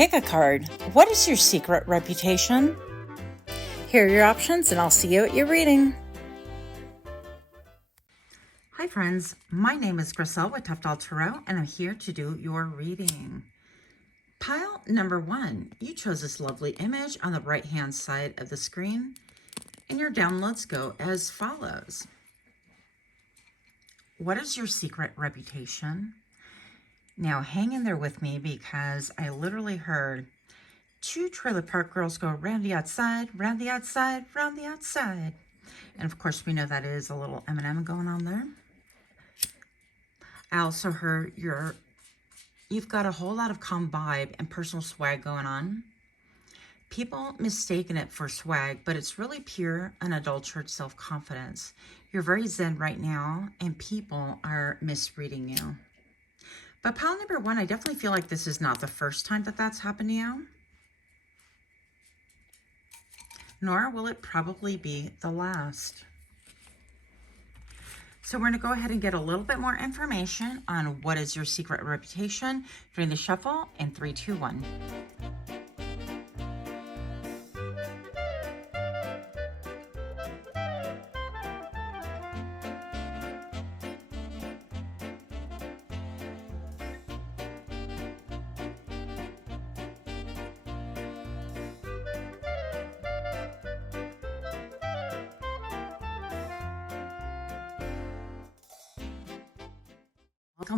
Pickacard. What is your secret reputation? Here are your options, and I'll see you at your reading. Hi friends, my name is Griselle with Toughdolltarot, and I'm here to do your reading. Pile number 1, you chose this lovely image on the right hand side of the screen, and your downloads go as follows. What is your secret reputation? Now hang in there with me, because I literally heard 2 trailer park girls go round the outside, round the outside, round the outside. And of course we know that is a little Eminem going on there. I also heard you've got a whole lot of calm vibe and personal swag going on. People mistaken it for swag, but it's really pure, unadulterated self-confidence. You're very zen right now, and people are misreading you. But pile number 1, I definitely feel like this is not the first time that that's happened to you. Nor will it probably be the last. So we're going to go ahead and get a little bit more information on what is your secret reputation during the shuffle in 3, 2, 1.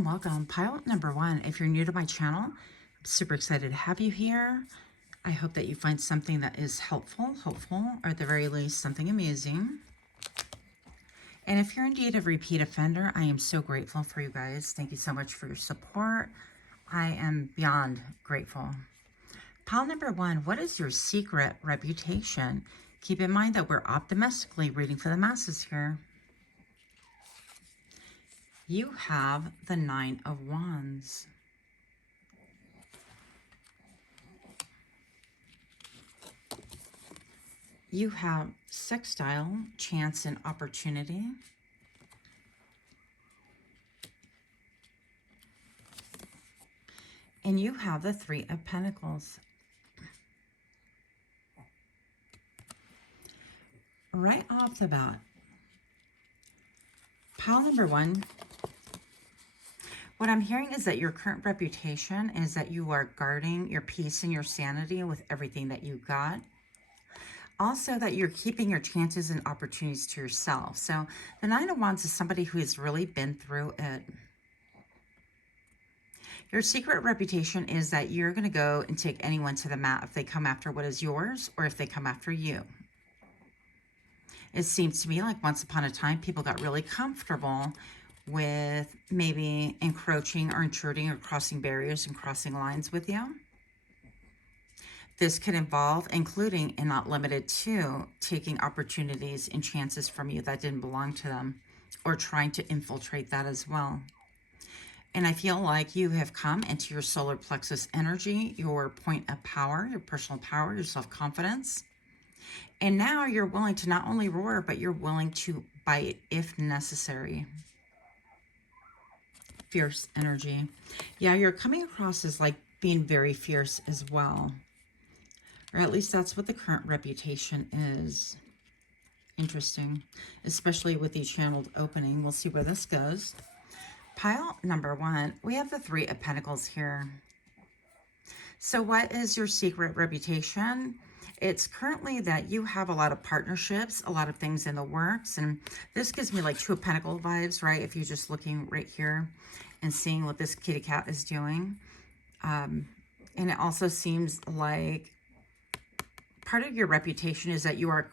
Welcome. Pile number 1. If you're new to my channel, I'm super excited to have you here. I hope that you find something that is helpful, hopeful, or at the very least, something amusing. And if you're indeed a repeat offender, I am so grateful for you guys. Thank you so much for your support. I am beyond grateful. Pile number 1, what is your secret reputation? Keep in mind that we're optimistically reading for the masses here. You have the 9 of Wands. You have sextile, chance, and opportunity. And you have the 3 of Pentacles. Right off the bat, pile number 1, what I'm hearing is that your current reputation is that you are guarding your peace and your sanity with everything that you got. Also, that you're keeping your chances and opportunities to yourself. So the 9 of Wands is somebody who has really been through it. Your secret reputation is that you're going to go and take anyone to the mat if they come after what is yours, or if they come after you. It seems to me like once upon a time, people got really comfortable with maybe encroaching or intruding or crossing barriers and crossing lines with you. This could involve, including and not limited to, taking opportunities and chances from you that didn't belong to them, or trying to infiltrate that as well. And I feel like you have come into your solar plexus energy, your point of power, your personal power, your self-confidence. And now you're willing to not only roar, but you're willing to bite if necessary. Fierce energy. Yeah, you're coming across as like being very fierce as well. Or at least that's what the current reputation is. Interesting. Especially with the channeled opening. We'll see where this goes. Pile number 1, we have the 3 of Pentacles here. So what is your secret reputation? It's currently that you have a lot of partnerships, a lot of things in the works. And this gives me like 2 of Pentacles vibes, right? If you're just looking right here and seeing what this kitty cat is doing. And it also seems like part of your reputation is that you are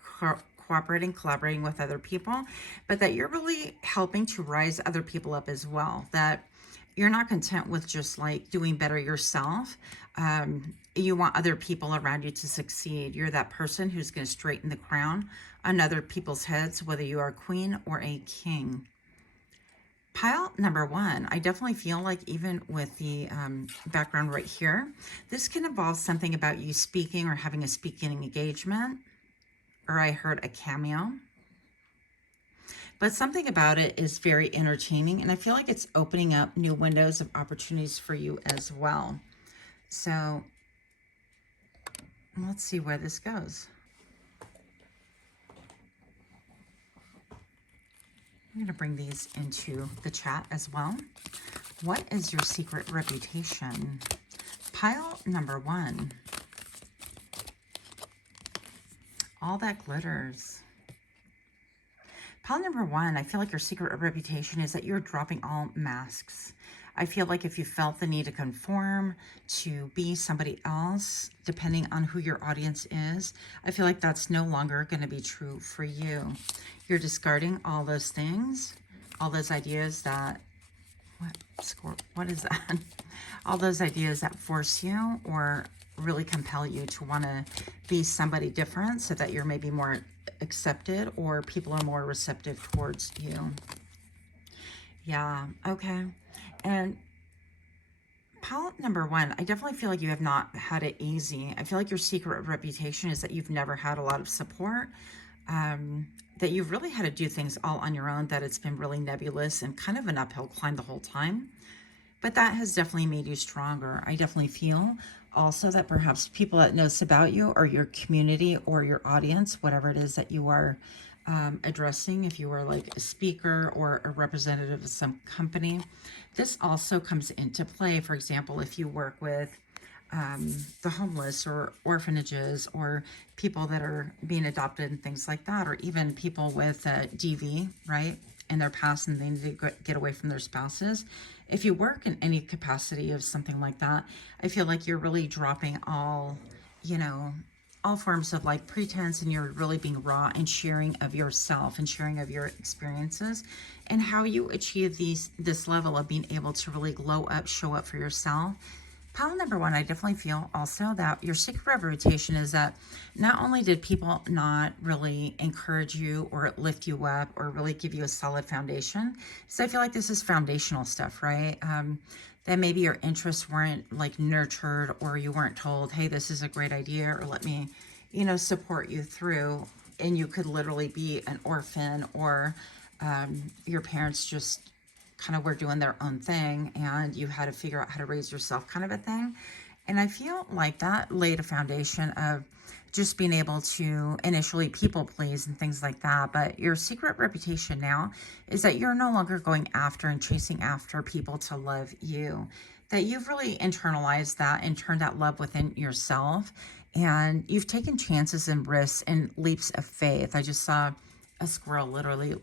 cooperating, collaborating with other people, but that you're really helping to rise other people up as well. That you're not content with just like doing better yourself. You want other people around you to succeed. You're that person who's going to straighten the crown on other people's heads, whether you are a queen or a king. Pile number 1, I definitely feel like even with the background right here, this can involve something about you speaking or having a speaking engagement, or I heard a cameo. But something about it is very entertaining, and I feel like it's opening up new windows of opportunities for you as well. So Let's see where this goes. I'm going to bring these into the chat as well. What is your secret reputation? Pile number 1. All that glitters. Pile number 1, I feel like your secret reputation is that you're dropping all masks. I feel like if you felt the need to conform, to be somebody else, depending on who your audience is, I feel like that's no longer going to be true for you. You're discarding all those things, all those ideas that, what is that? All those ideas that force you or really compel you to want to be somebody different so that you're maybe more accepted or people are more receptive towards you. Yeah, okay. And pile number 1, I definitely feel like you have not had it easy. I feel like your secret reputation is that you've never had a lot of support, that you've really had to do things all on your own, that it's been really nebulous and kind of an uphill climb the whole time. But that has definitely made you stronger. I definitely feel also that perhaps people that knows about you or your community or your audience, whatever it is that you are addressing, if you are like a speaker or a representative of some company, this also comes into play. For example, if you work with the homeless or orphanages or people that are being adopted and things like that, or even people with DV, right, in their past and they need to get away from their spouses. If you work in any capacity of something like that, I feel like you're really dropping all, you know, all forms of like pretense, and you're really being raw and sharing of yourself and sharing of your experiences and how you achieve this level of being able to really glow up, show up for yourself. Pile number 1, I definitely feel also that your secret reputation is that not only did people not really encourage you or lift you up or really give you a solid foundation, so I feel like this is foundational stuff, right? That maybe your interests weren't like nurtured, or you weren't told, hey, this is a great idea, or let me, you know, support you through, and you could literally be an orphan, or your parents just kind of were doing their own thing and you had to figure out how to raise yourself, kind of a thing. And I feel like that laid a foundation of just being able to initially people please and things like that. But your secret reputation now is that you're no longer going after and chasing after people to love you, that you've really internalized that and turned that love within yourself, and you've taken chances and risks and leaps of faith. I just saw a squirrel literally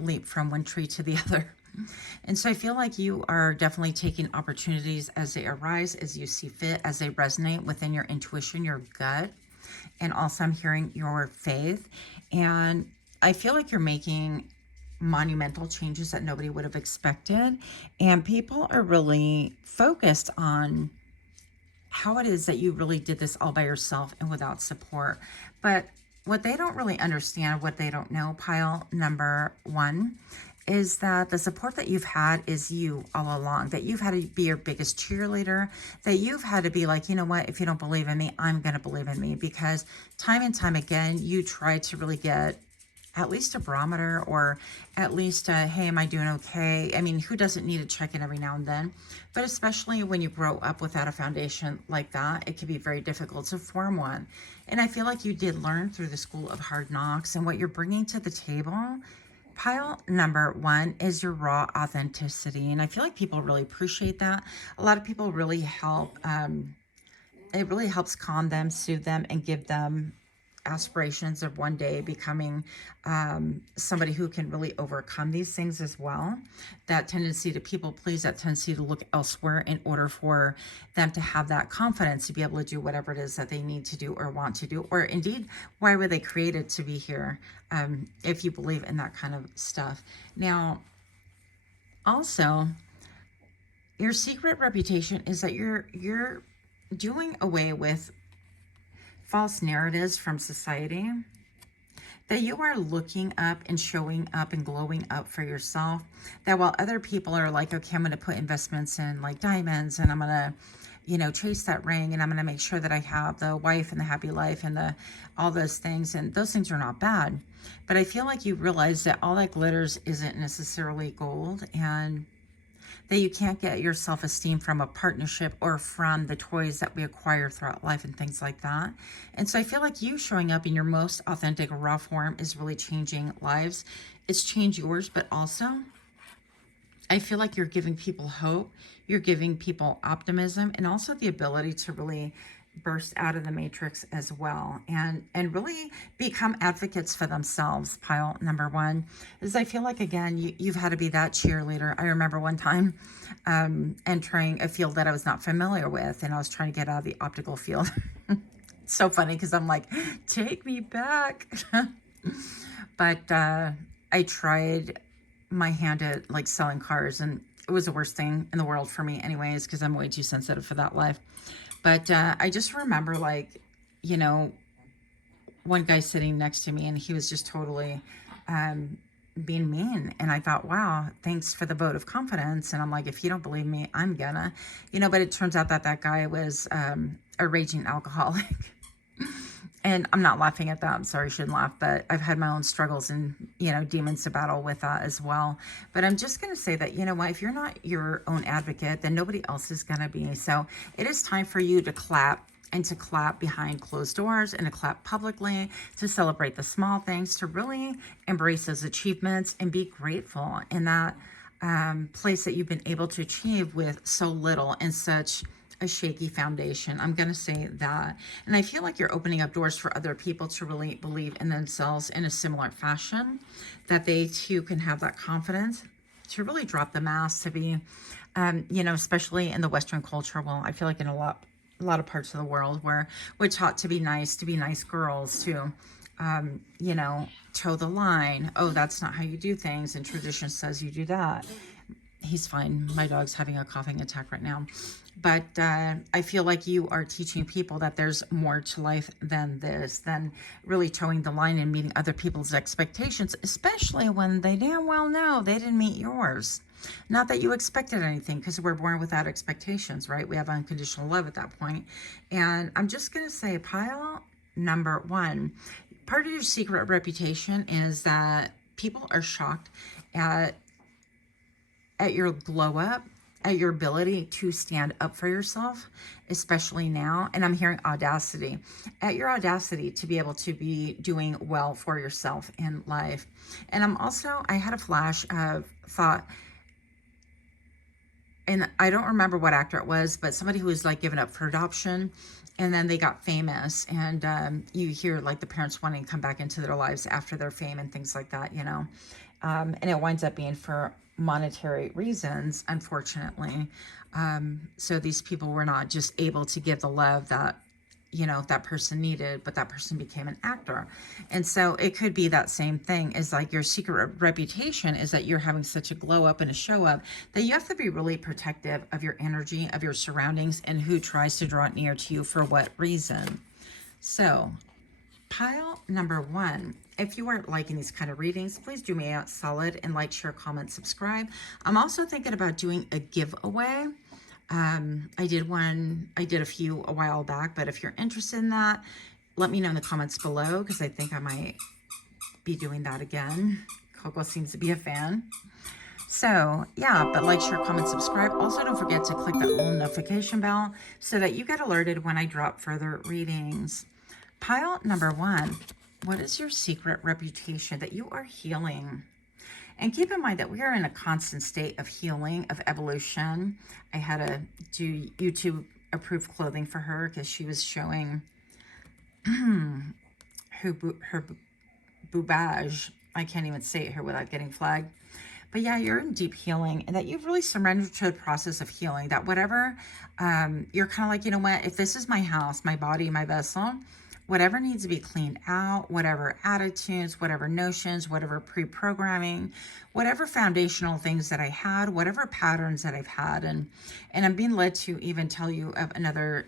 leap from one tree to the other. And so I feel like you are definitely taking opportunities as they arise, as you see fit, as they resonate within your intuition, your gut. And also I'm hearing your faith. And I feel like you're making monumental changes that nobody would have expected. And people are really focused on how it is that you really did this all by yourself and without support. But what they don't really understand, what they don't know, pile number 1, is that the support that you've had is you all along, that you've had to be your biggest cheerleader, that you've had to be like, you know what, if you don't believe in me, I'm going to believe in me, because time and time again, you try to really get at least a barometer, or at least a, hey, am I doing okay? I mean, who doesn't need to check in every now and then? But especially when you grow up without a foundation like that, it can be very difficult to form one. And I feel like you did learn through the school of hard knocks, and what you're bringing to the table, pile number 1, is your raw authenticity. And I feel like people really appreciate that. A lot of people really help. It really helps calm them, soothe them, and give them aspirations of one day becoming somebody who can really overcome these things as well. That tendency to people please, that tendency to look elsewhere in order for them to have that confidence to be able to do whatever it is that they need to do or want to do, or indeed, why were they created to be here, if you believe in that kind of stuff. Now, also, your secret reputation is that you're doing away with false narratives from society, that you are looking up and showing up and glowing up for yourself, that while other people are like, okay, I'm going to put investments in like diamonds, and I'm going to, you know, chase that ring, and I'm going to make sure that I have the wife and the happy life and the all those things, and those things are not bad, but I feel like you realize that all that glitters isn't necessarily gold, and that you can't get your self-esteem from a partnership or from the toys that we acquire throughout life and things like that. And so I feel like you showing up in your most authentic, raw form is really changing lives. It's changed yours, but also I feel like you're giving people hope. You're giving people optimism, and also the ability to really burst out of the matrix as well, and really become advocates for themselves. Pile number one is, I feel like, again, you've had to be that cheerleader. I remember one time entering a field that I was not familiar with, and I was trying to get out of the optical field. It's so funny because I'm like, take me back. But I tried my hand at like selling cars, and it was the worst thing in the world for me anyways, because I'm way too sensitive for that life. But I just remember, like, you know, one guy sitting next to me, and he was just totally being mean. And I thought, wow, thanks for the vote of confidence. And I'm like, if you don't believe me, I'm gonna, but it turns out that that guy was a raging alcoholic. And I'm not laughing at that. I'm sorry, I shouldn't laugh, but I've had my own struggles and, demons to battle with that as well. But I'm just going to say that, you know what, if you're not your own advocate, then nobody else is going to be. So it is time for you to clap, and to clap behind closed doors, and to clap publicly, to celebrate the small things, to really embrace those achievements and be grateful in that place that you've been able to achieve with so little and such a shaky foundation. I'm going to say that. And I feel like you're opening up doors for other people to really believe in themselves in a similar fashion, that they too can have that confidence to really drop the mask, to be, especially in the Western culture. Well, I feel like in a lot of parts of the world where we're taught to be nice girls, to, toe the line. Oh, that's not how you do things. And tradition says you do that. He's fine. My dog's having a coughing attack right now. But I feel like you are teaching people that there's more to life than this, than really towing the line and meeting other people's expectations, especially when they damn well know they didn't meet yours. Not that you expected anything, because we're born without expectations, right? We have unconditional love at that point. And I'm just going to say, pile number one, part of your secret reputation is that people are shocked at your glow up, at your ability to stand up for yourself, especially now. And I'm hearing audacity, at your audacity to be able to be doing well for yourself in life. And I had a flash of thought, and I don't remember what actor it was, but somebody who was like given up for adoption, and then they got famous, and you hear like the parents wanting to come back into their lives after their fame and things like that, and it winds up being for monetary reasons, unfortunately. So these people were not just able to give the love that, that person needed, but that person became an actor. And so it could be that same thing, is like your secret reputation is that you're having such a glow up and a show up that you have to be really protective of your energy, of your surroundings, and who tries to draw it near to you for what reason. So pile number one, if you are liking these kind of readings, please do me a solid and like, share, comment, subscribe. I'm also thinking about doing a giveaway. I did a few a while back, but if you're interested in that, let me know in the comments below, because I think I might be doing that again. Coco seems to be a fan. So yeah, but like, share, comment, subscribe. Also, don't forget to click that little notification bell so that you get alerted when I drop further readings. Pile number one, what is your secret reputation that you are healing? And keep in mind that we are in a constant state of healing, of evolution. I had to do YouTube approved clothing for her because she was showing her boobage. I can't even say it here without getting flagged. But yeah, you're in deep healing, and that you've really surrendered to the process of healing. That whatever, you're kind of like, you know what, if this is my house, my body, my vessel, whatever needs to be cleaned out, whatever attitudes, whatever notions, whatever pre-programming, whatever foundational things that I had, whatever patterns that I've had. And I'm being led to even tell you of another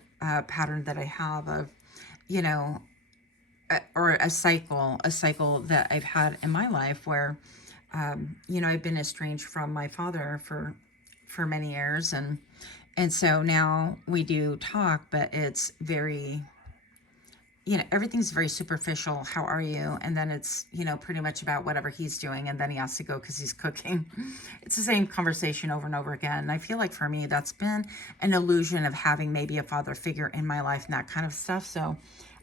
pattern that I have of, or a cycle that I've had in my life where, I've been estranged from my father for many years. And so now we do talk, but it's very you know, everything's very superficial. How are you? And then it's, you know, pretty much about whatever he's doing. And then he has to go because he's cooking. It's the same conversation over and over again. And I feel like for me, that's been an illusion of having maybe a father figure in my life and that kind of stuff. So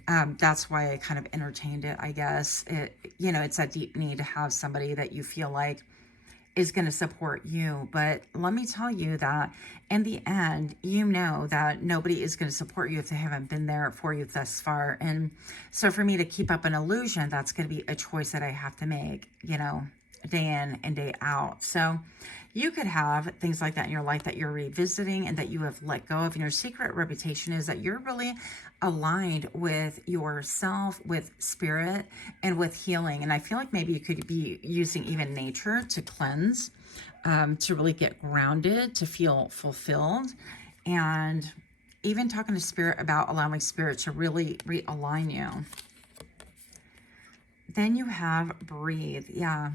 that's why I kind of entertained it, I guess. You know, it's that deep need to have somebody that you feel like is going to support you. But let me tell you that in the end, you know that nobody is going to support you if they haven't been there for you thus far. And so for me to keep up an illusion, that's going to be a choice that I have to make, you know, day in and day out. So you could have things like that in your life that you're revisiting and that you have let go of. And your secret reputation is that you're really aligned with yourself, with spirit, and with healing. And I feel like maybe you could be using even nature to cleanse, to really get grounded, to feel fulfilled. And even talking to spirit about allowing spirit to really realign you. Then you have breathe. Yeah.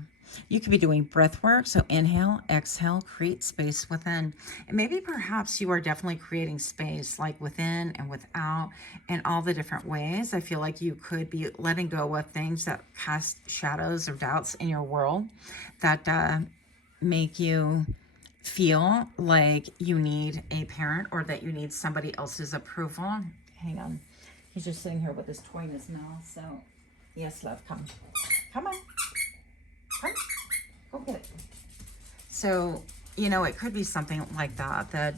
You could be doing breath work. So inhale, exhale, create space within. And maybe perhaps you are definitely creating space like within and without in all the different ways. I feel like you could be letting go of things that cast shadows or doubts in your world that make you feel like you need a parent or that you need somebody else's approval. Hang on. He's just sitting here with his toy in his mouth. So yes, love, come. Come on. Come. Go get it. So, you know, it could be something like that, that,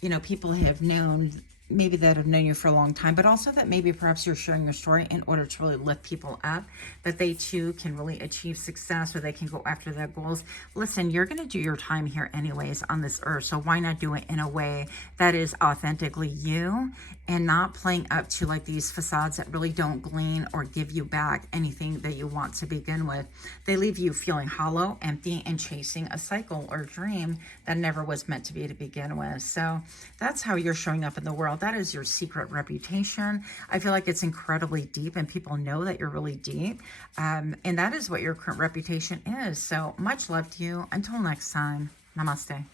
you know, people have known, maybe that have known you for a long time, but also that maybe perhaps you're sharing your story in order to really lift people up, that they too can really achieve success or they can go after their goals. Listen, you're going to do your time here anyways on this earth, so why not do it in a way that is authentically you and not playing up to like these facades that really don't glean or give you back anything that you want to begin with. They leave you feeling hollow, empty, and chasing a cycle or dream that never was meant to be to begin with. So that's how you're showing up in the world. That is your secret reputation. I feel like it's incredibly deep and people know that you're really deep. And that is what your current reputation is. So much love to you. Until next time, namaste.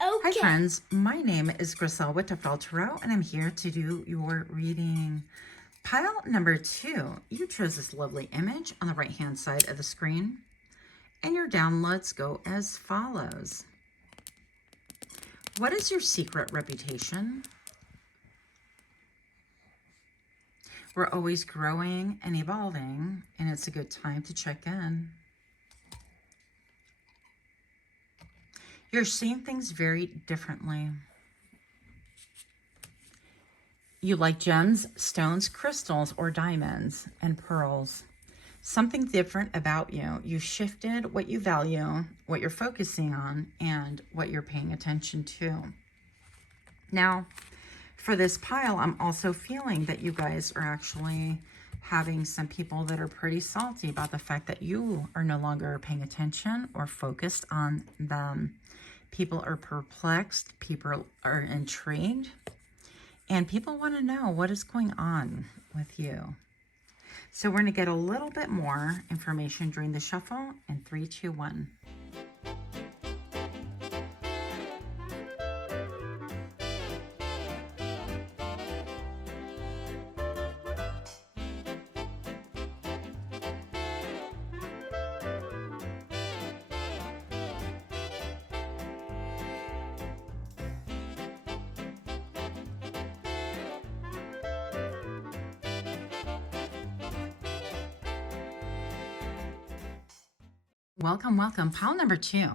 Okay. Hi friends, my name is Griselle with Toughdolltarot and I'm here to do your reading. Pile number 2, you chose this lovely image on the right hand side of the screen. And your downloads go as follows. What is your secret reputation? We're always growing and evolving, and it's a good time to check in. You're seeing things very differently. You like gems, stones, crystals, or diamonds and pearls. Something different about you. You shifted what you value, what you're focusing on, and what you're paying attention to. Now, for this pile, I'm also feeling that you guys are actually having some people that are pretty salty about the fact that you are no longer paying attention or focused on them. People are perplexed, people are intrigued, and people want to know what is going on with you. So we're going to get a little bit more information during the shuffle in 3, 2, 1. Welcome, welcome. Pile number 2.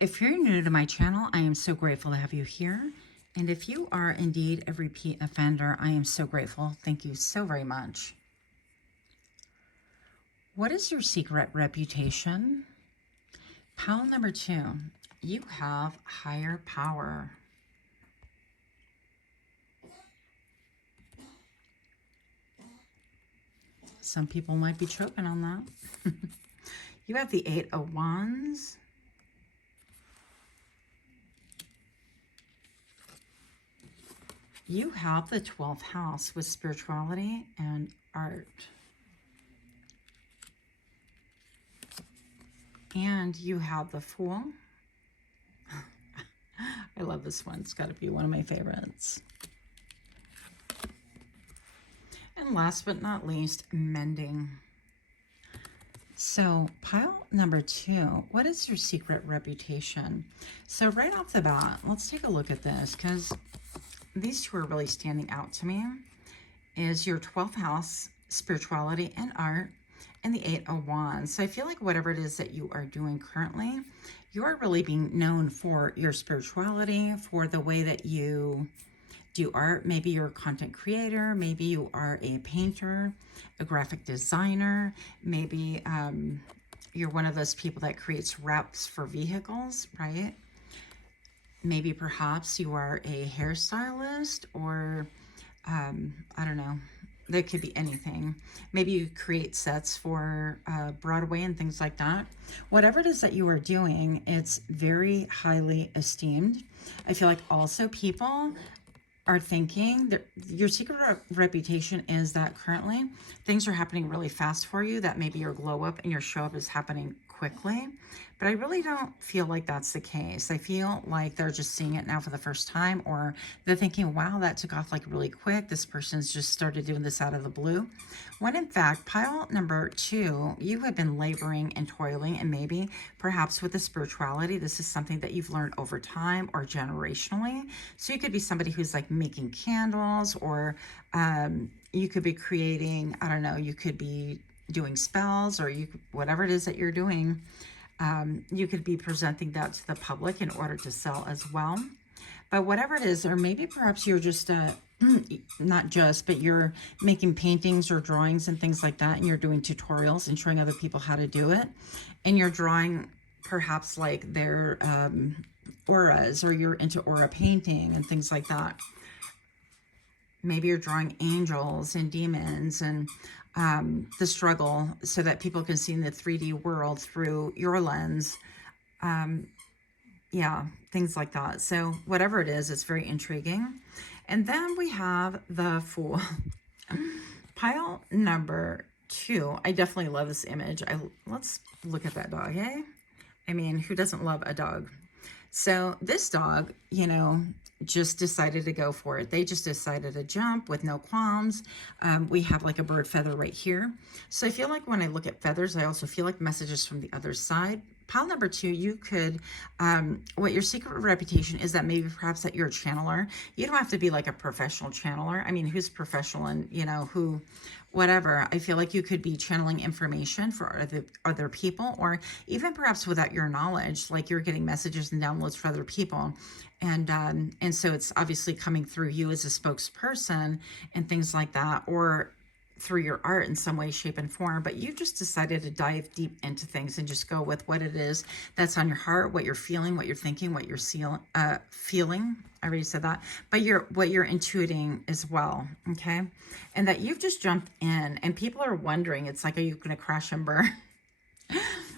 If you're new to my channel, I am so grateful to have you here. And if you are indeed a repeat offender, I am so grateful. Thank you so very much. What is your secret reputation? Pile number 2. You have higher power. Some people might be choking on that. You have the 8 of Wands. You have the 12th house with spirituality and art. And you have the Fool. I love this one. It's got to be one of my favorites. And And last but not least, mending. So pile number 2, what is your secret reputation? So right off the bat, let's take a look at this, because these two are really standing out to me. Is your 12th house, spirituality and art, and the 8 of Wands. So I feel like whatever it is that you are doing currently, you are really being known for your spirituality, for the way that you do art. Maybe you're a content creator, maybe you are a painter, a graphic designer, maybe you're one of those people that creates wraps for vehicles, right? Maybe perhaps you are a hairstylist, or I don't know, that could be anything. Maybe you create sets for Broadway and things like that. Whatever it is that you are doing, it's very highly esteemed. I feel like also people are thinking that your secret reputation is that currently things are happening really fast for you, that maybe your glow up and your show up is happening quickly. But I really don't feel like that's the case. I feel like they're just seeing it now for the first time, or they're thinking, wow, that took off like really quick. This person's just started doing this out of the blue. When in fact, pile number 2, you have been laboring and toiling, and maybe perhaps with the spirituality, this is something that you've learned over time or generationally. So you could be somebody who's like making candles, or you could be creating, I don't know, you could be doing spells, or you, whatever it is that you're doing. You could be presenting that to the public in order to sell as well. But whatever it is, or maybe perhaps you're just, not just, but you're making paintings or drawings and things like that, and you're doing tutorials and showing other people how to do it. And you're drawing perhaps like their auras, or you're into aura painting and things like that. Maybe you're drawing angels and demons and the struggle, so that people can see in the 3D world through your lens. Yeah, things like that. So whatever it is, it's very intriguing. And then we have the Fool. Pile number 2. I definitely love this image. Let's look at that dog, eh? I mean, who doesn't love a dog? So this dog, you know, just decided to go for it. They just decided to jump with no qualms. We have like a bird feather right here. So I feel like when I look at feathers, I also feel like messages from the other side. Pile number 2, you could, what your secret reputation is, that maybe perhaps that you're a channeler. You don't have to be like a professional channeler. I mean, who's professional and, you know, who, whatever. I feel like you could be channeling information for other people, or even perhaps without your knowledge, like you're getting messages and downloads for other people. And so it's obviously coming through you as a spokesperson and things like that, or through your art in some way, shape, and form. But you just decided to dive deep into things and just go with what it is that's on your heart, what you're feeling, what you're thinking, what you're feeling. I already said that, but what you're intuiting as well, okay? And that you've just jumped in, and people are wondering, it's like, are you going to crash and burn?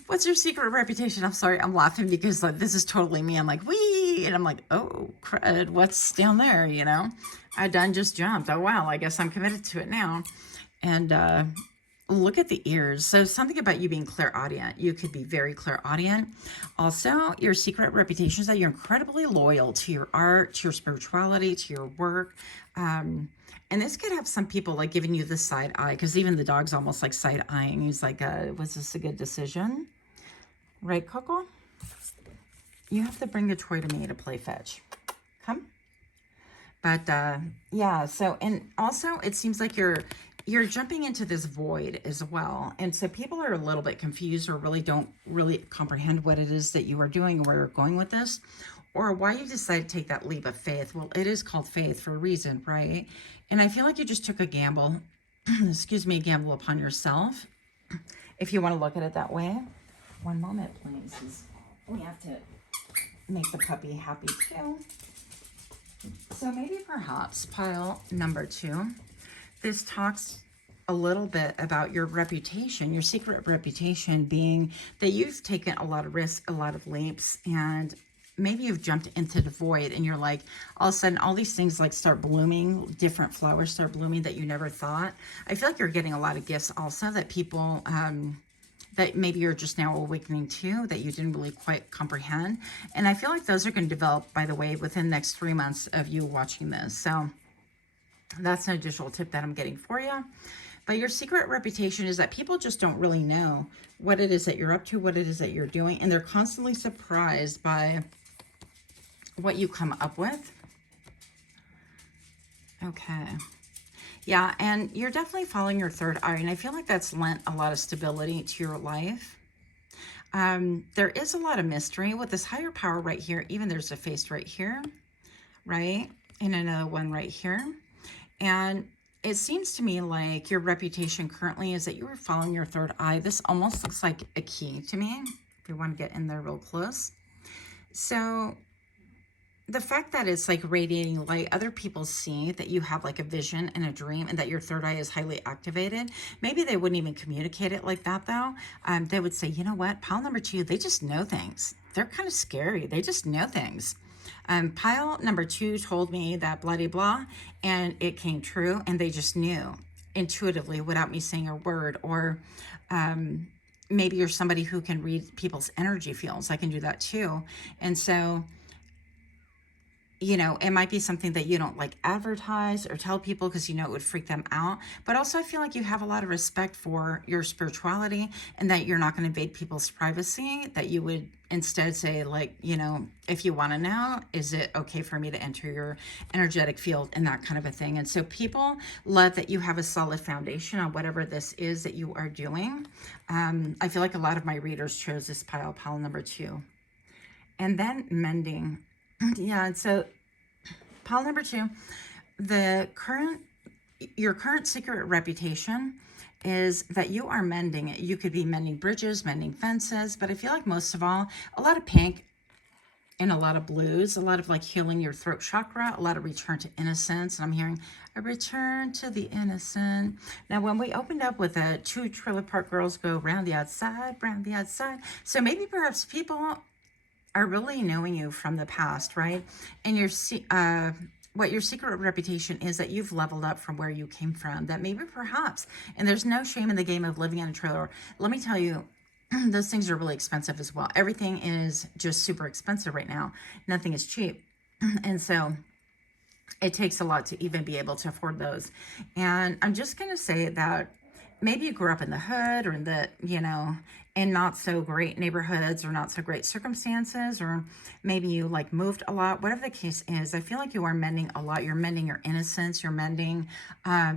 What's your secret reputation? I'm sorry, I'm laughing because like, this is totally me. I'm like, wee, and I'm like, oh, crud, what's down there, you know? I done just jumped. Oh, wow, I guess I'm committed to it now. And look at the ears. So something about you being clairaudient. You could be very clairaudient. Also, your secret reputation is that you're incredibly loyal to your art, to your spirituality, to your work. And this could have some people like giving you the side eye, because even the dog's almost like side eyeing. He's like, was this a good decision? Right, Coco? You have to bring the toy to me to play fetch. Come. But yeah, so, and also it seems like you're jumping into this void as well. And so people are a little bit confused, or really don't really comprehend what it is that you are doing, where you're going with this, or why you decided to take that leap of faith. Well, it is called faith for a reason, right? And I feel like you just took a gamble, excuse me, a gamble upon yourself, if you want to look at it that way. One moment, please. We have to make the puppy happy too. So maybe perhaps pile number 2. This talks a little bit about your reputation, your secret reputation being that you've taken a lot of risks, a lot of leaps, and maybe you've jumped into the void, and you're like, all of a sudden, all these things like start blooming, different flowers start blooming that you never thought. I feel like you're getting a lot of gifts also that people, that maybe you're just now awakening to, that you didn't really quite comprehend. And I feel like those are going to develop, by the way, within the next 3 months of you watching this. So That's an additional tip that I'm getting for you. But your secret reputation is that people just don't really know what it is that you're up to, what it is that you're doing, and they're constantly surprised by what you come up with. Okay. Yeah, and you're definitely following your third eye, and I feel like that's lent a lot of stability to your life. There is a lot of mystery with this higher power right here. Even there's a face right here, right? And another one right here. And it seems to me like your reputation currently is that you are following your third eye. This almost looks like a key to me, if you want to get in there real close. So the fact that it's like radiating light, other people see that you have like a vision and a dream and that your third eye is highly activated. Maybe they wouldn't even communicate it like that though. They would say, you know what, pile number 2, they just know things. They're kind of scary. They just know things. Pile number 2 told me that blah, blah, blah, and it came true, and they just knew intuitively without me saying a word. Or maybe you're somebody who can read people's energy fields. I can do that too. And so, you know, it might be something that you don't like advertise or tell people because you know it would freak them out. But also I feel like you have a lot of respect for your spirituality and that you're not going to invade people's privacy, that you would instead say like, you know, if you want to know, is it okay for me to enter your energetic field and that kind of a thing. And so people love that you have a solid foundation on whatever this is that you are doing. I feel like a lot of my readers chose this pile number 2. And then mending. Yeah, and so pile number 2, your current secret reputation is that you are mending it. You could be mending bridges, mending fences, but I feel like most of all, a lot of pink and a lot of blues, a lot of like healing your throat chakra, a lot of return to innocence. And I'm hearing a return to the innocent. Now, when we opened up with a 2 trailer park girls go round the outside, so maybe perhaps people are really knowing you from the past, right? And what your secret reputation is that you've leveled up from where you came from, that maybe perhaps, and there's no shame in the game of living in a trailer. Let me tell you, those things are really expensive as well. Everything is just super expensive right now. Nothing is cheap. And so it takes a lot to even be able to afford those. And I'm just going to say that maybe you grew up in the hood or in the, you know, in not so great neighborhoods or not so great circumstances, or maybe you like moved a lot, whatever the case is. I feel like you are mending a lot. You're mending your innocence, you're mending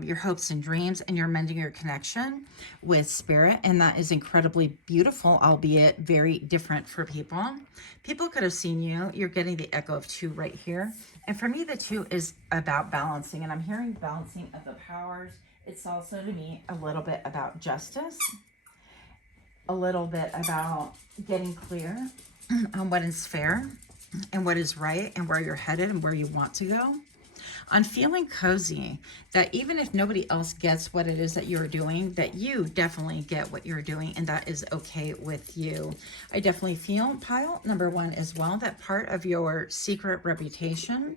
your hopes and dreams, and you're mending your connection with spirit. And that is incredibly beautiful, albeit very different for people. People could have seen you. You're getting the echo of 2 right here. And for me, the 2 is about balancing, and I'm hearing balancing of the powers. It's also to me a little bit about justice, a little bit about getting clear on what is fair and what is right and where you're headed and where you want to go. On feeling cozy, that even if nobody else gets what it is that you're doing, that you definitely get what you're doing, and that is okay with you. I definitely feel, pile number 1 as well, that part of your secret reputation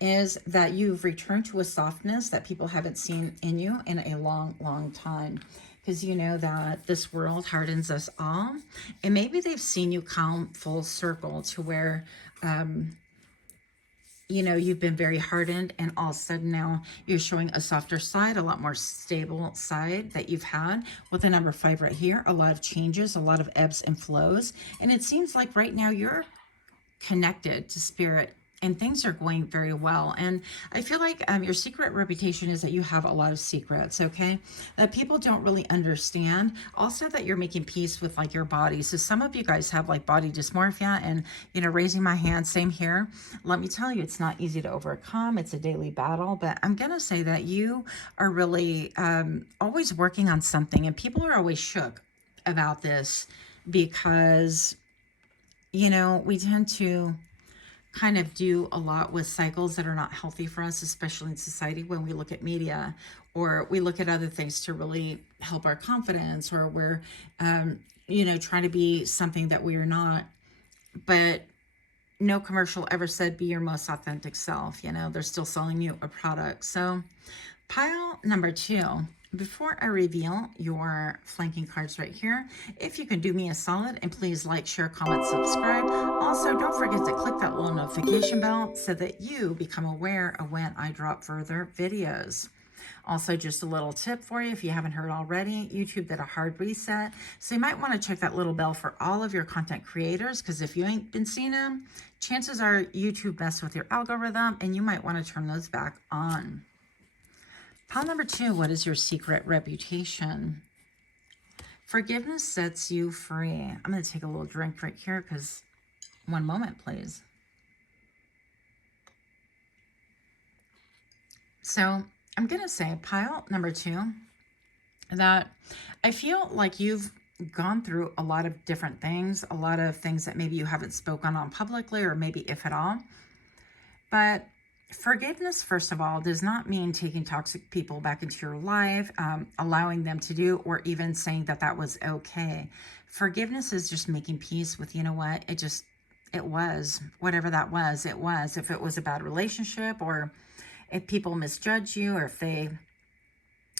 is that you've returned to a softness that people haven't seen in you in a long, long time. Because you know that this world hardens us all. And maybe they've seen you come full circle to where, you know, you've been very hardened, and all of a sudden now you're showing a softer side, a lot more stable side that you've had. With the number 5 right here, a lot of changes, a lot of ebbs and flows. And it seems like right now you're connected to spirit and things are going very well. And I feel like your secret reputation is that you have a lot of secrets, okay, that people don't really understand. Also that you're making peace with like your body. So some of you guys have like body dysmorphia, and you know, raising my hand, same here. Let me tell you, it's not easy to overcome. It's a daily battle, but I'm gonna say that you are really always working on something, and people are always shook about this because, you know, we tend to kind of do a lot with cycles that are not healthy for us, especially in society, when we look at media or we look at other things to really help our confidence, or we're, you know, trying to be something that we are not. But no commercial ever said be your most authentic self. You know, they're still selling you a product. So Pile number 2. Before I reveal your flanking cards right here, if you can do me a solid and please like, share, comment, subscribe. Also, don't forget to click that little notification bell so that you become aware of when I drop further videos. Also, just a little tip for you, if you haven't heard already, YouTube did a hard reset. So you might want to check that little bell for all of your content creators, because if you ain't been seeing them, chances are YouTube messed with your algorithm and you might want to turn those back on. Pile number 2, what is your secret reputation? Forgiveness sets you free. I'm going to take a little drink right here because, one moment, please. So I'm going to say pile number 2, that I feel like you've gone through a lot of different things, a lot of things that maybe you haven't spoken on publicly, or maybe if at all. But forgiveness, first of all, does not mean taking toxic people back into your life, allowing them to do, or even saying that that was okay. Forgiveness is just making peace with, you know what, it was, whatever that was, it was. If it was a bad relationship, or if people misjudged you, or if they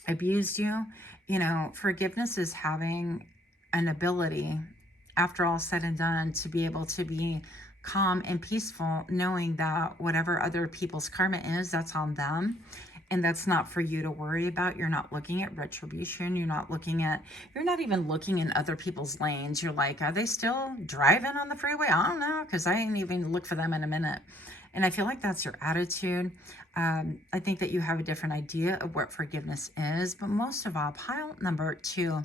abused you, you know, forgiveness is having an ability, after all said and done, to be able to be calm and peaceful, knowing that whatever other people's karma is, that's on them. And that's not for you to worry about. You're not looking at retribution. You're not even looking in other people's lanes. You're like, are they still driving on the freeway? I don't know, because I ain't even look for them in a minute. And I feel like that's your attitude. I think that you have a different idea of what forgiveness is. But most of all, pile number 2,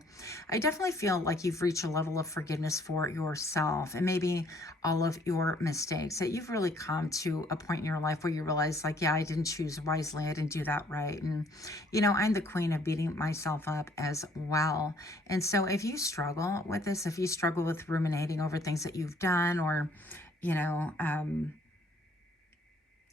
I definitely feel like you've reached a level of forgiveness for yourself and maybe all of your mistakes, that you've really come to a point in your life where you realize, like, yeah, I didn't choose wisely. I didn't do that right. And, you know, I'm the queen of beating myself up as well. And so if you struggle with this, if you struggle with ruminating over things that you've done, or, you know,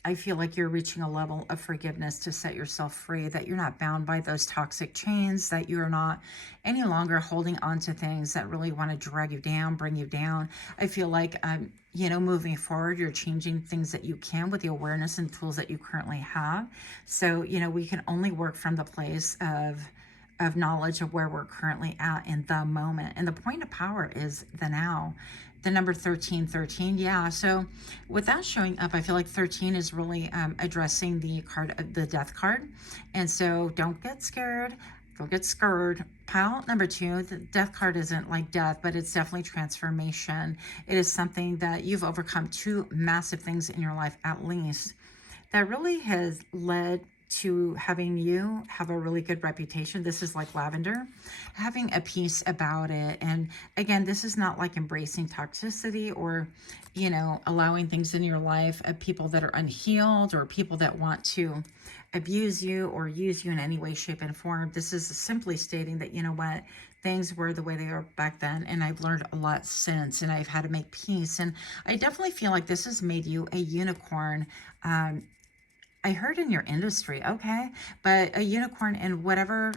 I feel like you're reaching a level of forgiveness to set yourself free, that you're not bound by those toxic chains, that you're not any longer holding on to things that really want to drag you down, bring you down. I feel like, you know, moving forward, you're changing things that you can with the awareness and tools that you currently have. So, you know, we can only work from the place of knowledge of where we're currently at in the moment. And the point of power is the now. The number 1313, yeah. So with that showing up, I feel like 13 is really addressing the card, the death card. And so don't get scared. Don't get scared. Pile number 2, the death card isn't like death, but it's definitely transformation. It is something that you've overcome 2 massive things in your life, at least, that really has led to having you have a really good reputation. This is like lavender, having a peace about it. And again, this is not like embracing toxicity, or, you know, allowing things in your life of people that are unhealed, or people that want to abuse you or use you in any way, shape, and form. This is simply stating that, you know what, things were the way they were back then, and I've learned a lot since, and I've had to make peace. And I definitely feel like this has made you a unicorn. I heard in your industry, okay, but a unicorn in whatever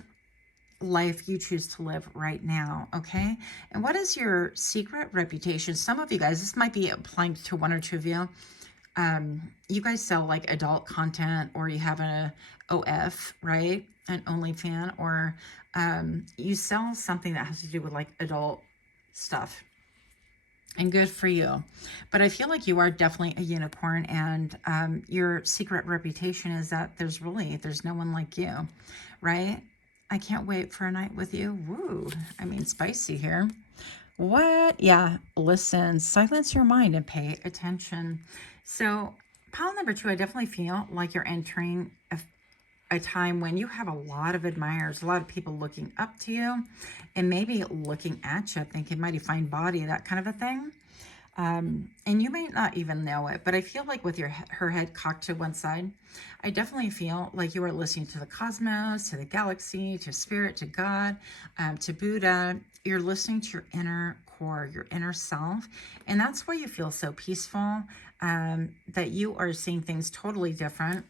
life you choose to live right now, okay? And what is your secret reputation? Some of you guys, this might be applying to 1 or 2 of you. You guys sell like adult content, or you have an OF, right? An OnlyFan, or you sell something that has to do with like adult stuff. And good for you. But I feel like you are definitely a unicorn, and your secret reputation is that there's no one like you, right? I can't wait for a night with you. Woo. I mean, spicy here. What? Yeah. Listen, silence your mind and pay attention. So pile number 2, I definitely feel like you're entering a time when you have a lot of admirers, a lot of people looking up to you, and maybe looking at you, thinking mighty fine body, that kind of a thing. And you may not even know it, but I feel like with her head cocked to one side, I definitely feel like you are listening to the cosmos, to the galaxy, to spirit, to God, to Buddha. You're listening to your inner core, your inner self. And that's why you feel so peaceful, that you are seeing things totally different,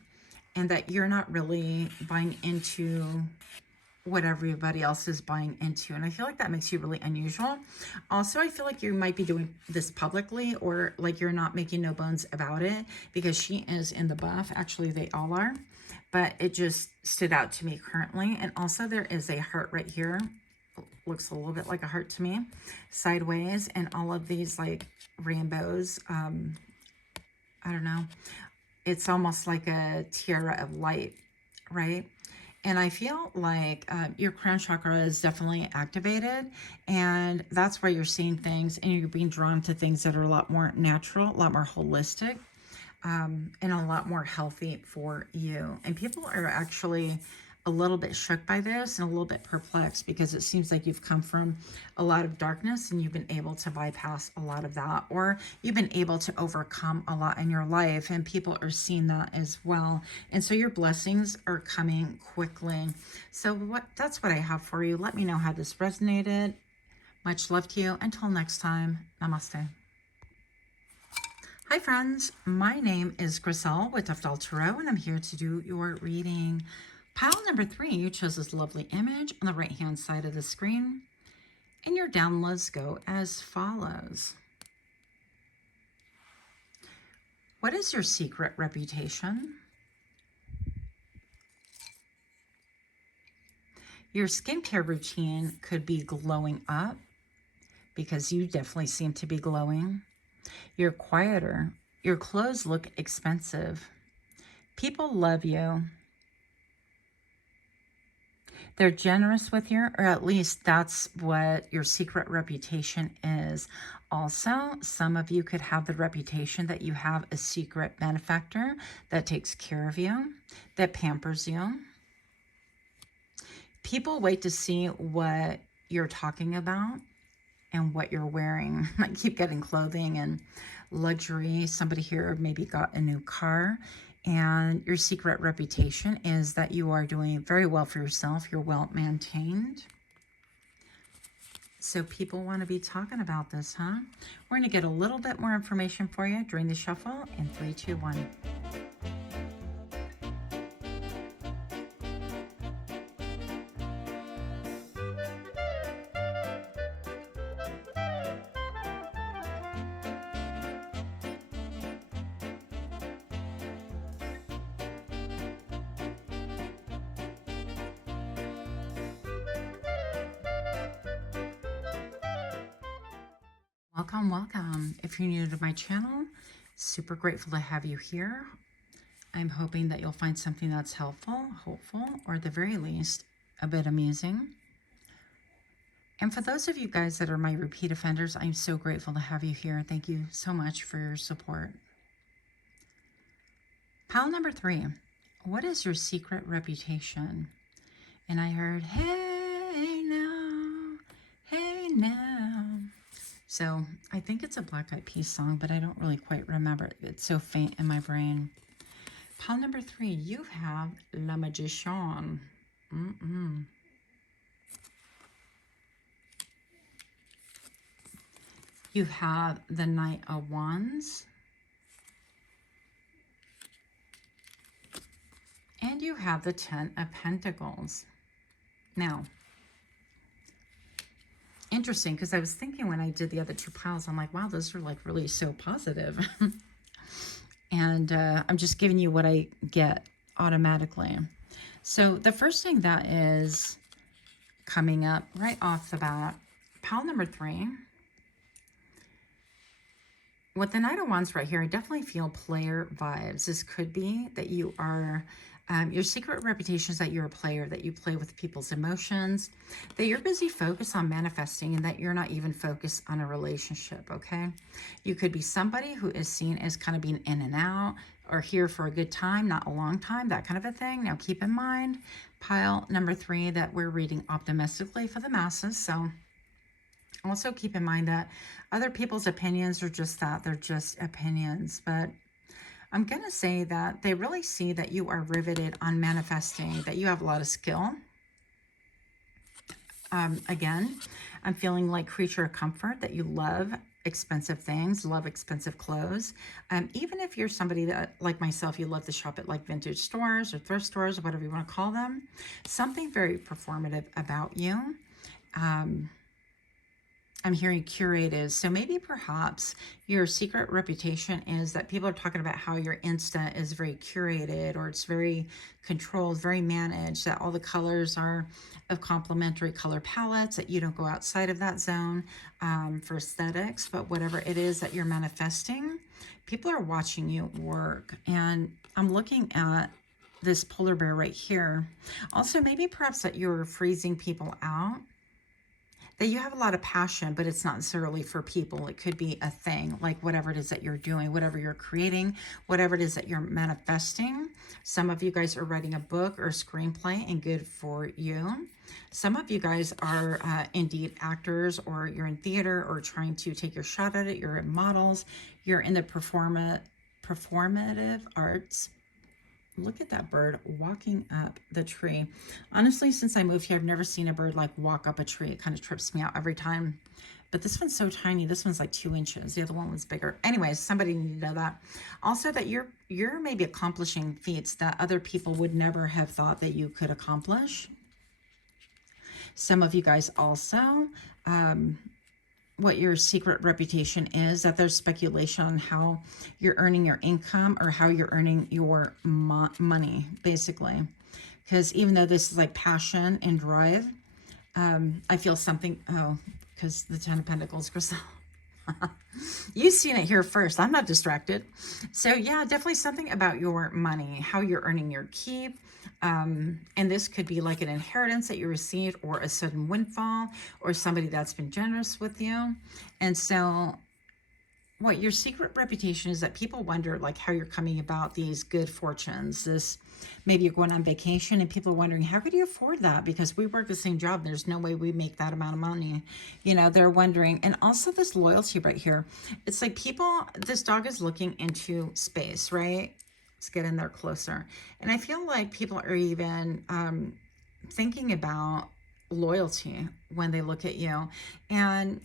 and that you're not really buying into what everybody else is buying into. And I feel like that makes you really unusual. Also, I feel like you might be doing this publicly, or like you're not making no bones about it, because she is in the buff. Actually, they all are. But it just stood out to me currently. And also there is a heart right here. Looks a little bit like a heart to me. Sideways. And all of these like rainbows. I don't know. It's almost like a tiara of light, right? And I feel like your crown chakra is definitely activated, and that's why you're seeing things and you're being drawn to things that are a lot more natural, a lot more holistic, and a lot more healthy for you. And people are actually a little bit shook by this and a little bit perplexed, because it seems like you've come from a lot of darkness and you've been able to bypass a lot of that, or you've been able to overcome a lot in your life, and people are seeing that as well. And so your blessings are coming quickly. So that's what I have for you. Let me know how this resonated. Much love to you. Until next time, namaste. Hi friends, my name is Griselle with Toughdolltarot, and I'm here to do your reading. Pile number 3, you chose this lovely image on the right hand side of the screen, and your downloads go as follows. What is your secret reputation? Your skincare routine could be glowing up, because you definitely seem to be glowing. You're quieter. Your clothes look expensive. People love you. They're generous with you, or at least that's what your secret reputation is. Also, some of you could have the reputation that you have a secret benefactor that takes care of you, that pampers you. People wait to see what you're talking about and what you're wearing. I keep getting clothing and luxury. Somebody here maybe got a new car. And your secret reputation is that you are doing very well for yourself. You're well maintained. So people want to be talking about this, huh? We're going to get a little bit more information for you during the shuffle in 3, 2, 1. Welcome, welcome. If you're new to my channel, super grateful to have you here. I'm hoping that you'll find something that's helpful, hopeful, or at the very least, a bit amusing. And for those of you guys that are my repeat offenders, I'm so grateful to have you here. Thank you so much for your support. Pile number 3, what is your secret reputation? And I heard, hey now, hey now. So I think it's a Black Eyed Peas song, but I don't really quite remember. It's so faint in my brain. Pile number 3, you have La Magician. You have the Knight of Wands. And you have the 10 of Pentacles. Now, interesting, because I was thinking when I did the other 2 piles, I'm like, wow, those are like really so positive. And I'm just giving you what I get automatically. So the first thing that is coming up right off the bat, pile number 3, with the Knight of Wands right here, I definitely feel player vibes. This could be that you are, your secret reputation is that you're a player, that you play with people's emotions, that you're busy focused on manifesting, and that you're not even focused on a relationship, okay? You could be somebody who is seen as kind of being in and out, or here for a good time, not a long time, that kind of a thing. Now keep in mind, pile number 3, that we're reading optimistically for the masses, so also keep in mind that other people's opinions are just that, they're just opinions. But I'm going to say that they really see that you are riveted on manifesting, that you have a lot of skill. Again, I'm feeling like creature of comfort, that you love expensive things, love expensive clothes. Even if you're somebody that, like myself, you love to shop at like vintage stores or thrift stores or whatever you want to call them, something very performative about you. I'm hearing curated. So maybe perhaps your secret reputation is that people are talking about how your Insta is very curated, or it's very controlled, very managed, that all the colors are of complementary color palettes, that you don't go outside of that zone for aesthetics. But whatever it is that you're manifesting, people are watching you work. And I'm looking at this polar bear right here. Also, maybe perhaps that you're freezing people out, that you have a lot of passion, but it's not necessarily for people. It could be a thing, like whatever it is that you're doing, whatever you're creating, whatever it is that you're manifesting. Some of you guys are writing a book or a screenplay, and good for you. Some of you guys are indeed actors, or you're in theater, or trying to take your shot at it. You're in models. You're in the performative arts. Look at that bird walking up the tree. Honestly, since I moved here, I've never seen a bird like walk up a tree. It kind of trips me out every time. But this one's so tiny. This one's like 2 inches. The other one was bigger. Anyways, somebody needed to know that. Also, that you're maybe accomplishing feats that other people would never have thought that you could accomplish. Some of you guys also, what your secret reputation is, that there's speculation on how you're earning your income, or how you're earning your money, basically. Because even though this is like passion and drive, I feel something, because the Ten of Pentacles, Griselle. You've seen it here first. I'm not distracted. So yeah, definitely something about your money, how you're earning your keep. And this could be like an inheritance that you received, or a sudden windfall, or somebody that's been generous with you. And so what your secret reputation is, that people wonder like how you're coming about these good fortunes. This, maybe you're going on vacation and people are wondering, how could you afford that? Because we work the same job. There's no way we make that amount of money. You know, they're wondering. And also this loyalty right here. It's like people, this dog is looking into space, right? Let's get in there closer. And I feel like people are even thinking about loyalty when they look at you. And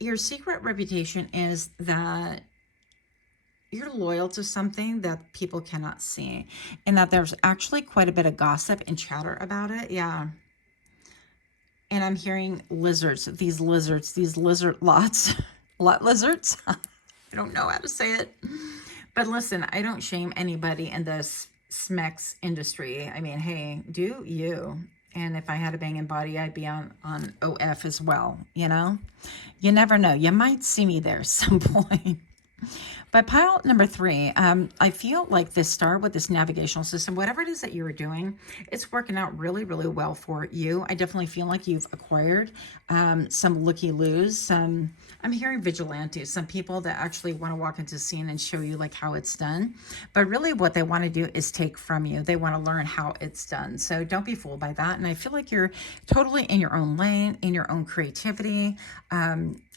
your secret reputation is that you're loyal to something that people cannot see, and that there's actually quite a bit of gossip and chatter about it. Yeah. And I'm hearing lizards, these lizard lots, lot lizards. I don't know how to say it. But listen, I don't shame anybody in this SMEX industry. I mean, hey, do you? And if I had a banging body, I'd be on OF as well, you know? You never know. You might see me there some point. But pile number 3, I feel like this star with this navigational system, whatever it is that you were doing, it's working out really, really well for you. I definitely feel like you've acquired some looky-loos. I'm hearing vigilantes, some people that actually want to walk into the scene and show you like how it's done. But really what they want to do is take from you. They want to learn how it's done. So don't be fooled by that. And I feel like you're totally in your own lane, in your own creativity,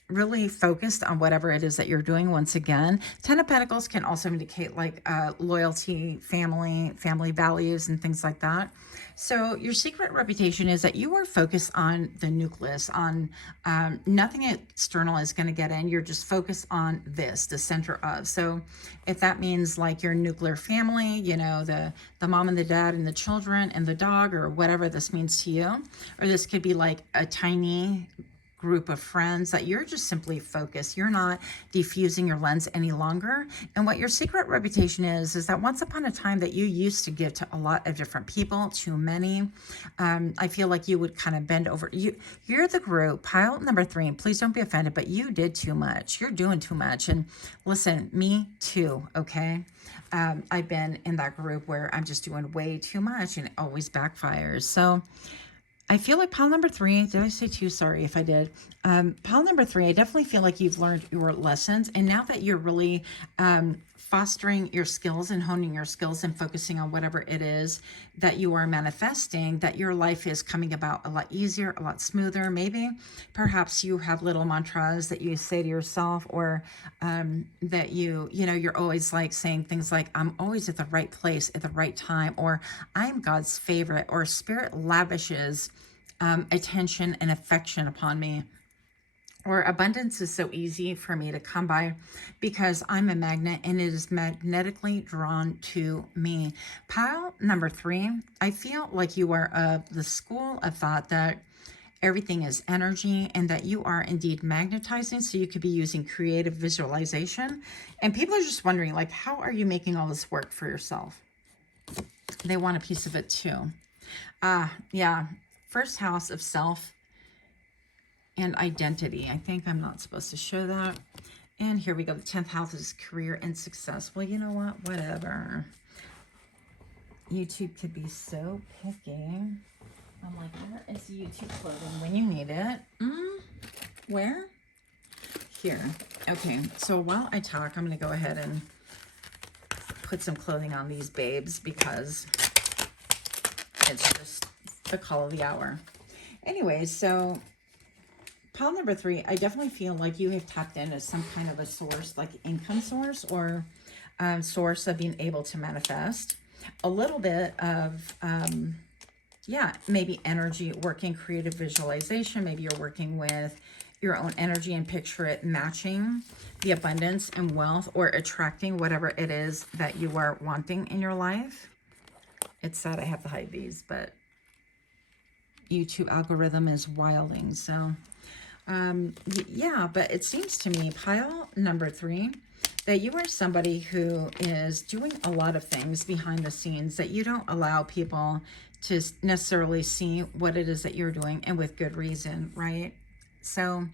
really focused on whatever it is that you're doing. Once again, Ten of Pentacles can also indicate like loyalty, family values, and things like that. So your secret reputation is that you are focused on the nucleus, on nothing external is going to get in. You're just focused on this, the center of. So if that means like your nuclear family, you know, the mom and the dad and the children and the dog, or whatever this means to you, or this could be like a tiny group of friends, that you're just simply focused. You're not diffusing your lens any longer. And what your secret reputation is that once upon a time that you used to give to a lot of different people, too many. I feel like you would kind of bend over. You're the group, pile number 3, and please don't be offended, but you did too much. You're doing too much. And listen, me too, okay? I've been in that group where I'm just doing way too much, and it always backfires. So I feel like pile number 3, did I say 2? Sorry if I did. Pile number 3, I definitely feel like you've learned your lessons. And now that you're really fostering your skills and honing your skills and focusing on whatever it is that you are manifesting, that your life is coming about a lot easier, a lot smoother. Maybe perhaps you have little mantras that you say to yourself, or that you're always like saying things like, I'm always at the right place at the right time, or I'm God's favorite, or Spirit lavishes attention and affection upon me. or abundance is so easy for me to come by because I'm a magnet and it is magnetically drawn to me. Pile number 3, I feel like you are of the school of thought that everything is energy and that you are indeed magnetizing. So you could be using creative visualization. And people are just wondering, like, how are you making all this work for yourself? They want a piece of it too. Yeah. First house of self and identity. I think I'm not supposed to show that. And here we go. The 10th house is career and success. Well, you know what? Whatever. YouTube could be so picky. I'm like, where is YouTube clothing when you need it? Where? Here. Okay. So while I talk, I'm going to go ahead and put some clothing on these babes because it's just the call of the hour. Anyway, so pile number 3, I definitely feel like you have tapped into some kind of a source, like income source or source of being able to manifest. A little bit of, yeah, maybe energy, working creative visualization. Maybe you're working with your own energy and picture it matching the abundance and wealth or attracting whatever it is that you are wanting in your life. It's sad I have to hide these, but YouTube algorithm is wilding. So, yeah, but it seems to me, pile number 3, that you are somebody who is doing a lot of things behind the scenes that you don't allow people to necessarily see what it is that you're doing, and with good reason, right? So,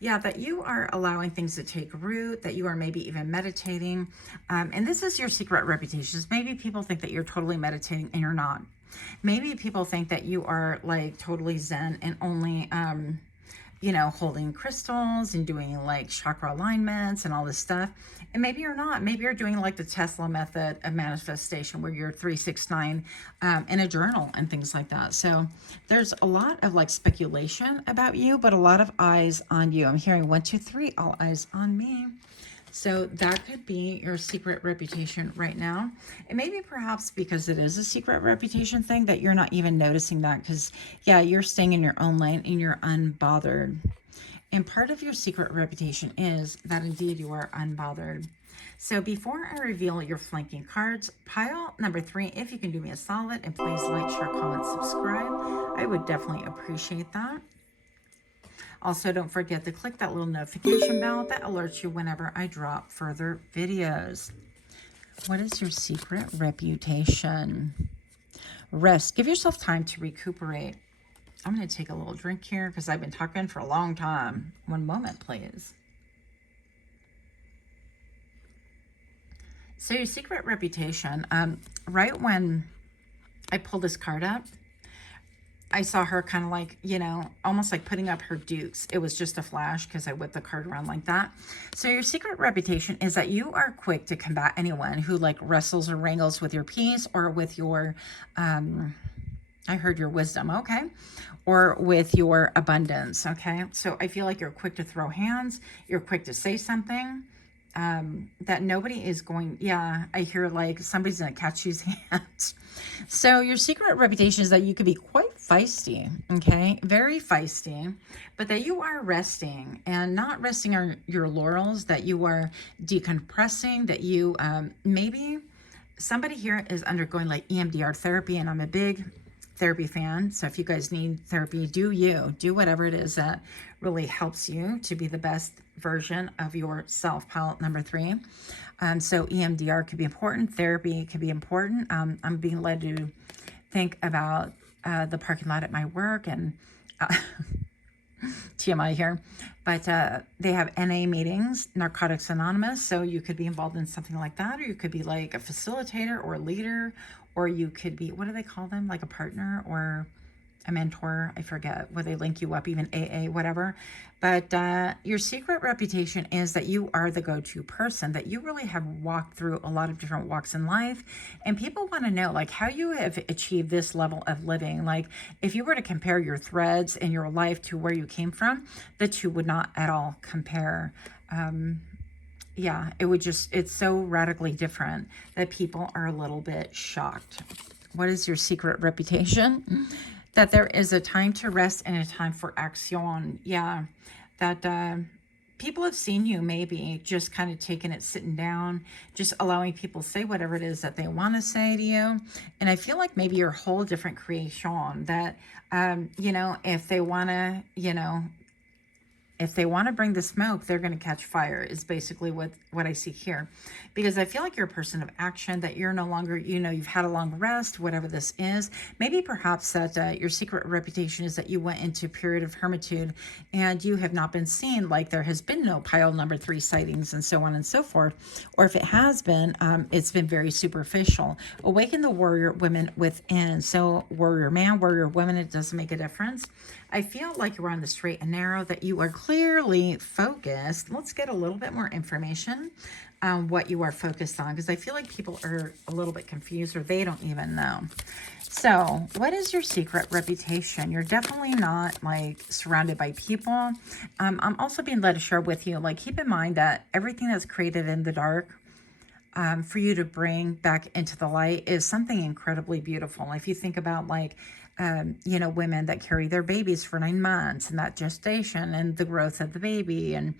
yeah, that you are allowing things to take root, that you are maybe even meditating. And this is your secret reputation. Maybe people think that you're totally meditating and you're not. Maybe people think that you are like totally zen and only, you know, holding crystals and doing like chakra alignments and all this stuff. And maybe you're not. Maybe you're doing like the Tesla method of manifestation where you're 369 in a journal and things like that. So there's a lot of like speculation about you, but a lot of eyes on you. I'm hearing 1, 2, 3, all eyes on me. So that could be your secret reputation right now. And maybe perhaps because it is a secret reputation thing that you're not even noticing that, because yeah, you're staying in your own lane and you're unbothered. And part of your secret reputation is that indeed you are unbothered. So before I reveal your flanking cards, pile number 3, if you can do me a solid and please like, share, comment, subscribe, I would definitely appreciate that. Also, don't forget to click that little notification bell that alerts you whenever I drop further videos. What is your secret reputation? Rest. Give yourself time to recuperate. I'm going to take a little drink here because I've been talking for a long time. One moment, please. So your secret reputation, right when I pulled this card up, I saw her kind of like, you know, almost like putting up her dukes. It was just a flash because I whipped the card around like that. So your secret reputation is that you are quick to combat anyone who like wrestles or wrangles with your peace or with your, I heard your wisdom, okay, or with your abundance, okay? So I feel like you're quick to throw hands. You're quick to say something that nobody is going, yeah, I hear like somebody's going to catch you's hands. So your secret reputation is that you could be quite feisty, okay? Very feisty, but that you are resting and not resting on your laurels, that you are decompressing, that you, maybe somebody here is undergoing like EMDR therapy, and I'm a big therapy fan. So if you guys need therapy, do whatever it is that really helps you to be the best version of yourself. Pile number 3. So EMDR could be important. Therapy could be important. I'm being led to think about the parking lot at my work and TMI here, but they have NA meetings, Narcotics Anonymous. So you could be involved in something like that, or you could be like a facilitator or a leader, or you could be, what do they call them? Like a partner or a mentor. I forget where they link you up, even AA, whatever. But your secret reputation is that you are the go-to person, that you really have walked through a lot of different walks in life. And people want to know like how you have achieved this level of living. Like if you were to compare your threads in your life to where you came from, the two would not at all compare. Yeah, it would just, it's so radically different that people are a little bit shocked. What is your secret reputation? That there is a time to rest and a time for action. Yeah. that people have seen you maybe just kind of taking it, sitting down, just allowing people to say whatever it is that they want to say to you. And I feel like maybe you're a whole different creation that, you know, if they want to, you know, if they want to bring the smoke, they're going to catch fire is basically what I see here. Because I feel like you're a person of action, that you're no longer, you know, you've had a long rest, whatever this is. Maybe perhaps that your secret reputation is that you went into a period of hermitude and you have not been seen, like there has been no pile number 3 sightings and so on and so forth. Or if it has been, it's been very superficial. Awaken the warrior women within. So warrior man, warrior woman, it doesn't make a difference. I feel like you're on the straight and narrow, that you are clearly focused. Let's get a little bit more information on what you are focused on, because I feel like people are a little bit confused or they don't even know. So what is your secret reputation? You're definitely not like surrounded by people. I'm also being led to share with you, like, keep in mind that everything that's created in the dark, for you to bring back into the light is something incredibly beautiful. If you think about like, you know, women that carry their babies for 9 months and that gestation and the growth of the baby and,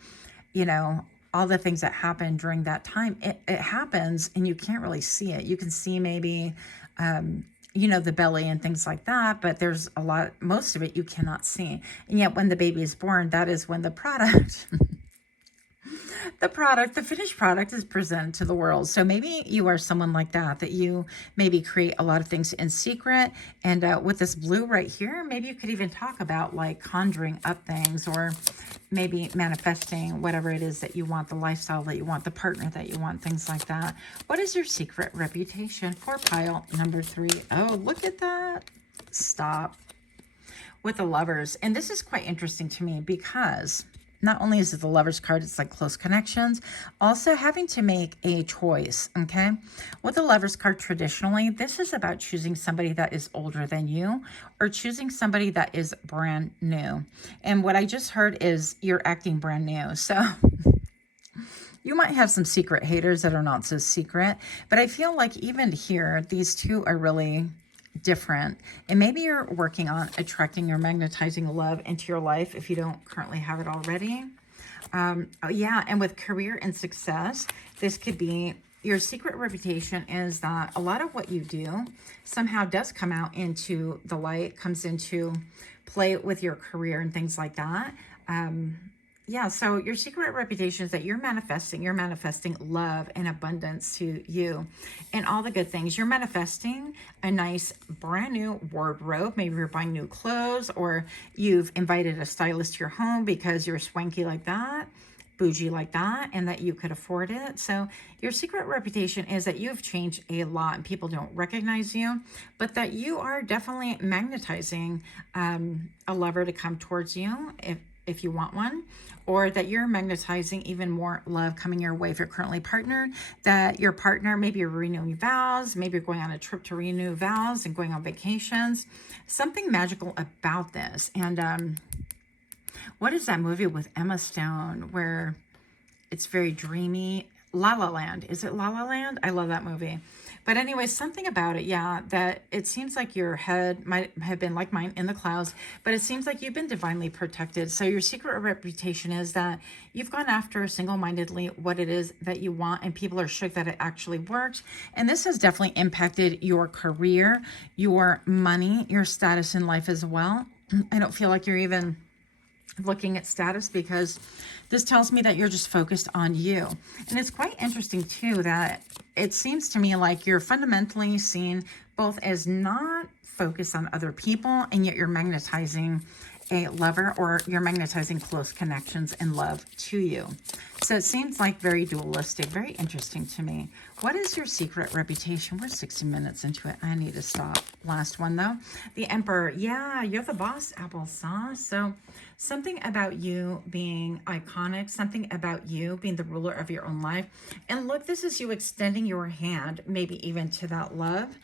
you know, all the things that happen during that time, it happens and you can't really see it. You can see maybe, you know, the belly and things like that, but there's a lot, most of it you cannot see. And yet when the baby is born, that is when the product the finished product is presented to the world. So maybe you are someone like that, that you maybe create a lot of things in secret. And with this blue right here, maybe you could even talk about like conjuring up things, or maybe manifesting whatever it is that you want, the lifestyle that you want, the partner that you want, things like that. What is your secret reputation for pile number 3? Oh, look at that. Stop. With the Lovers. And this is quite interesting to me, because not only is it the Lovers card, it's like close connections, also having to make a choice, okay? With the Lovers card, traditionally, this is about choosing somebody that is older than you, or choosing somebody that is brand new. And what I just heard is you're acting brand new. So you might have some secret haters that are not so secret, but I feel like even here, these two are really different. And maybe you're working on attracting or magnetizing love into your life if you don't currently have it already. Yeah, and with career and success, this could be your secret reputation is that a lot of what you do somehow does come out into the light, comes into play with your career and things like that. Yeah, so your secret reputation is that you're manifesting love and abundance to you and all the good things. You're manifesting a nice brand new wardrobe. Maybe you're buying new clothes, or you've invited a stylist to your home because you're swanky like that, bougie like that, and that you could afford it. So your secret reputation is that you've changed a lot and people don't recognize you, but that you are definitely magnetizing a lover to come towards you if you want one, or that you're magnetizing even more love coming your way if you're currently partnered, that your partner, maybe you're renewing vows, maybe you're going on a trip to renew vows and going on vacations. Something magical about this. And what is that movie with Emma Stone where it's very dreamy? La La Land. Is it La La Land? I love that movie. But anyway, something about it, yeah, that it seems like your head might have been like mine in the clouds, but it seems like you've been divinely protected. So your secret reputation is that you've gone after single-mindedly what it is that you want, and people are shook that it actually works. And this has definitely impacted your career, your money, your status in life as well. I don't feel like you're even looking at status, because this tells me that you're just focused on you. And it's quite interesting too that it seems to me like you're fundamentally seen both as not focused on other people, and yet you're magnetizing a lover, or you're magnetizing close connections and love to you. So it seems like very dualistic, very interesting to me. What is your secret reputation? We're 60 minutes into it. I need to stop. Last one though. The Emperor. Yeah, you're the boss, applesauce. So something about you being iconic, something about you being the ruler of your own life. And look, this is you extending your hand, maybe even to that love,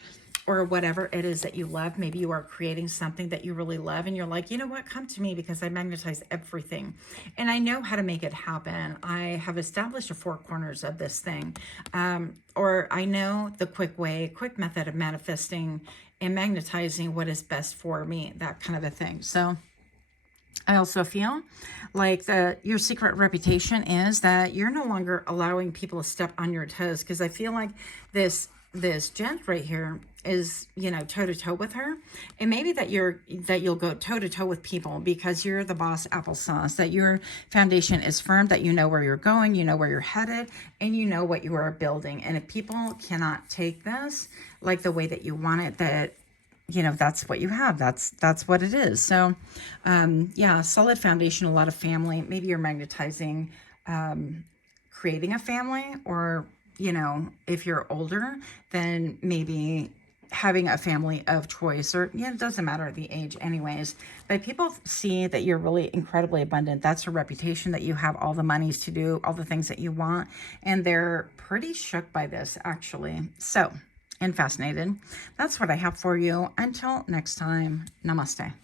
or whatever it is that you love. Maybe you are creating something that you really love, and you're like, you know what, come to me because I magnetize everything and I know how to make it happen. I have established the 4 corners of this thing, or I know the quick method of manifesting and magnetizing what is best for me, that kind of a thing. So I also feel like your secret reputation is that you're no longer allowing people to step on your toes, because I feel like this gent right here is, you know, toe to toe with her, and maybe that you'll go toe to toe with people because you're the boss applesauce, that your foundation is firm, that you know where you're going, you know where you're headed, and you know what you are building. And if people cannot take this like the way that you want it, that, you know, that's what you have. That's what it is. So, yeah, solid foundation, a lot of family. Maybe you're magnetizing, creating a family, or, you know, if you're older, then maybe having a family of choice, or, yeah, it doesn't matter the age anyways. But people see that you're really incredibly abundant. That's a reputation, that you have all the monies to do all the things that you want. And they're pretty shook by this, actually. So, and fascinated. That's what I have for you. Until next time, namaste.